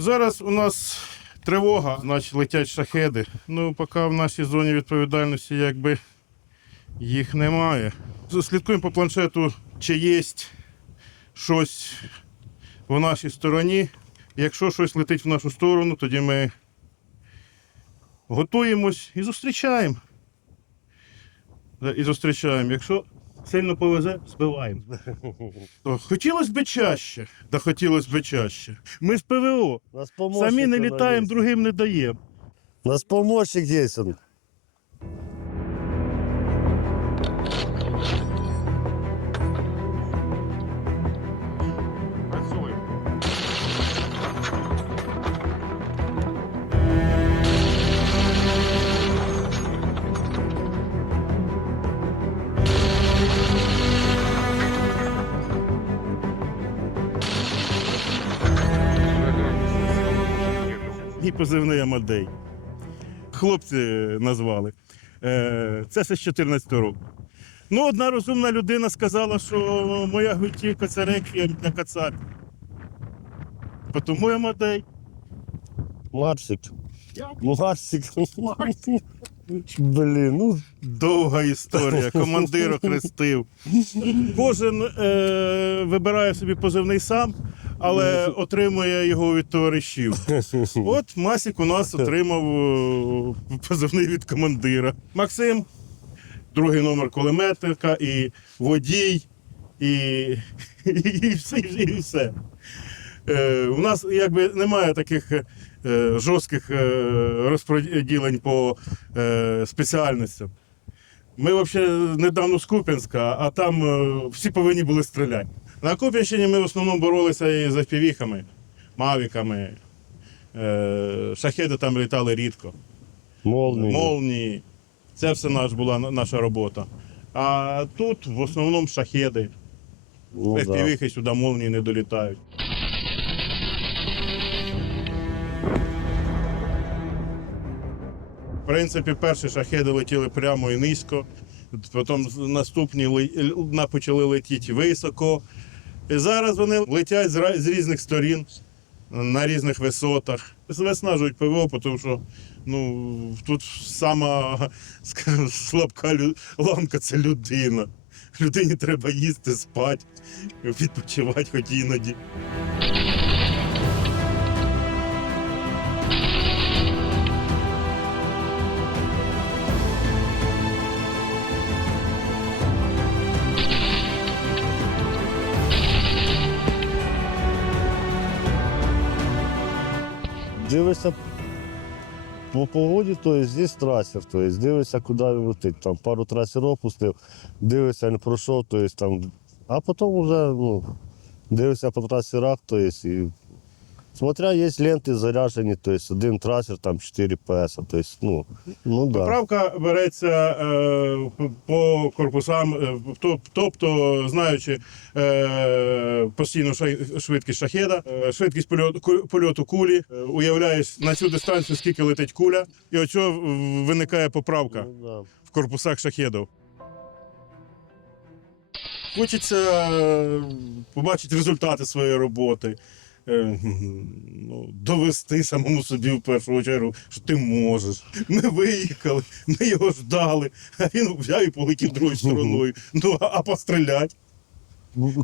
Зараз у нас тривога, значить летять шахеди. Ну, поки в нашій зоні відповідальності якби їх немає. Слідкуємо по планшету, чи є щось в нашій стороні. Якщо щось летить в нашу сторону, тоді ми готуємось і зустрічаємо. І зустрічаємо. Якщо сильно повезе, збиваємо. Хотілося б чаще. Да хотілося б чаще. Ми з ПВО. Нас Самі не літаємо, другим не даємо. У нас помощник есть позивний Амадей. Хлопці назвали. Е, Це з 14 року. Ну, одна розумна людина сказала, що моя гвинтівка це реквієм для кацапів. Тому я Амадей. Марсик. Марсик. Блин, ну Довга історія. Командир охрестив. Кожен е, вибирає собі позивний сам, але отримує його від товаришів. От Масік у нас отримав е, позивний від командира. Максим, другий номер кулеметника, і водій, і, і, все. І все. Е, у нас якби немає таких е, жорстких е, розподілень по е, спеціальностям. Ми взагалі недавно з Куп'янська, а там е, всі повинні були стріляти. На Куп'янщині ми в основному боролися і з впівіхами, мавіками. Е, шахеди там літали рідко. молния. Молнії. Це все наш, була наша робота. А тут в основному шахеди. Ну, да. Сюди молнії не долітають. В принципі, перші шахеди летіли прямо і низько, потім наступні на- почали летіти високо. І зараз вони летять з різних сторін, на різних висотах. Виснажують ПВО, тому що ну, тут сама скажімо, слабка ланка це людина. Людині треба їсти, спати, відпочивати хоч іноді. Дивишся по погоді, то є, здесь трасер, то є, дивишся, куди він летить. Там пару трасер опустив, дивишся, він пройшов, то є, там. А потім вже ну, дивишся по трасерах, то є, і Смотря, є ленти заряджені, то есть один трасер, там 4 ПС, то есть, ну, ну да. Поправка береться е, по корпусам, е, тоб- тобто, знаючи е, постійну ша- швидкість шахеда, е, швидкість польоту, ку- польоту кулі, е, уявляєш на цю дистанцію, скільки летить куля, і от чого виникає поправка Ну, да. в корпусах шахедів. Хочеться е, побачити результати своєї роботи. Е, Ну, довести самому собі в першу чергу, що ти можеш. Ми виїхали, ми його ждали, а він взяв і полетів другою стороною. Ну, а а постріляти.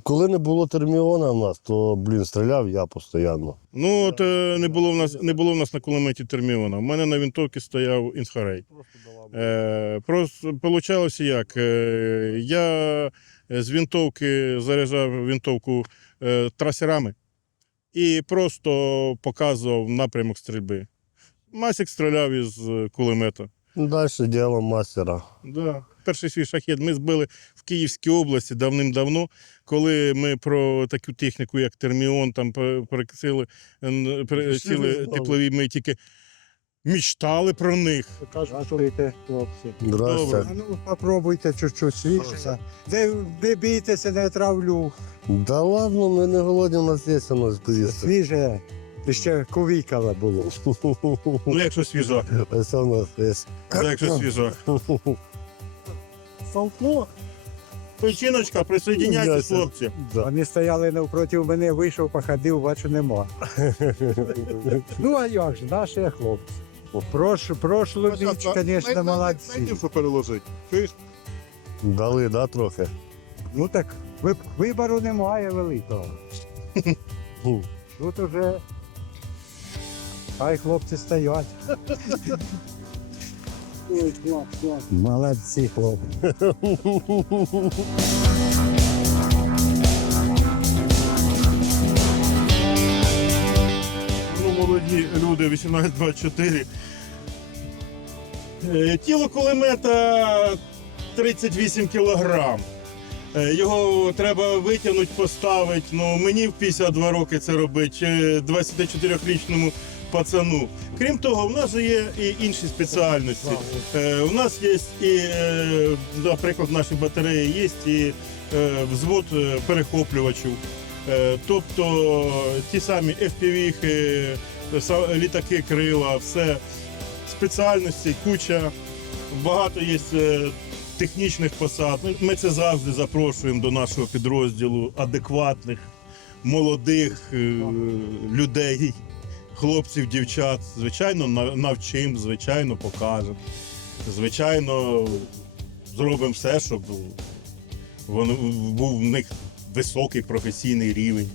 Коли не було терміона в нас, то, блін, стріляв я постійно. Ну, от е, не було в нас не було в нас на кулеметі терміона. У мене на вінтовці стояв інфарей. Е, просто получалося як? Е, я з винтовки заряджав винтовку е, трасерами і просто показував напрямок стрільби. Масік стріляв із е, кулемета. Далі діло мастера. Да. Перший свій шахет ми збили в Київській області давним-давно, коли ми про таку техніку, як терміон, там перексили ціли знали. теплові, ми тільки мічтали про них. Здравствуйте, хлопці. Здрасте. А ну попробуйте чуть-чуть свіжого. Де не бійтеся, не травлю. Да ладно, ми не голодні, у нас є у нас поїсти. Свіже. Ще ковікала було. Ну, якщо свіжак, Ось у нас є. да, якщо свіжак. Фолклор. Печіночка, присоединяйтесь, хлопці. Вони стояли навпроти мене, вийшов, походив, бачу, нема. ну а як же, наші хлопці. Прош, прошлу ніч, звісно, молодці. що переложити. Чуєш? Дали, да, трохи. Ну так ви- вибору немає великого. Хм. Тут уже хай хлопці стоять. Молодці хлопці. молоді люди 18-24. Е, Тіло кулемета 38 кілограм. Е, Його треба витягнути, поставити. Ну, мені в 52 роки це робить, е, 24-річному пацану. Крім того, в нас є і інші спеціальності. Е, У нас є і, е, наприклад, в нашій батареї є і е, взвод е, перехоплювачів. Е, Тобто ті самі FPV, літаки, крила, все спеціальності, куча, багато є е, технічних посад. Ми- Ми це завжди запрошуємо до нашого підрозділу адекватних, молодих е, людей, хлопців, дівчат. Звичайно, навчимо, звичайно, покажемо. Звичайно, зробимо все, щоб вони- був в них високий професійний рівень.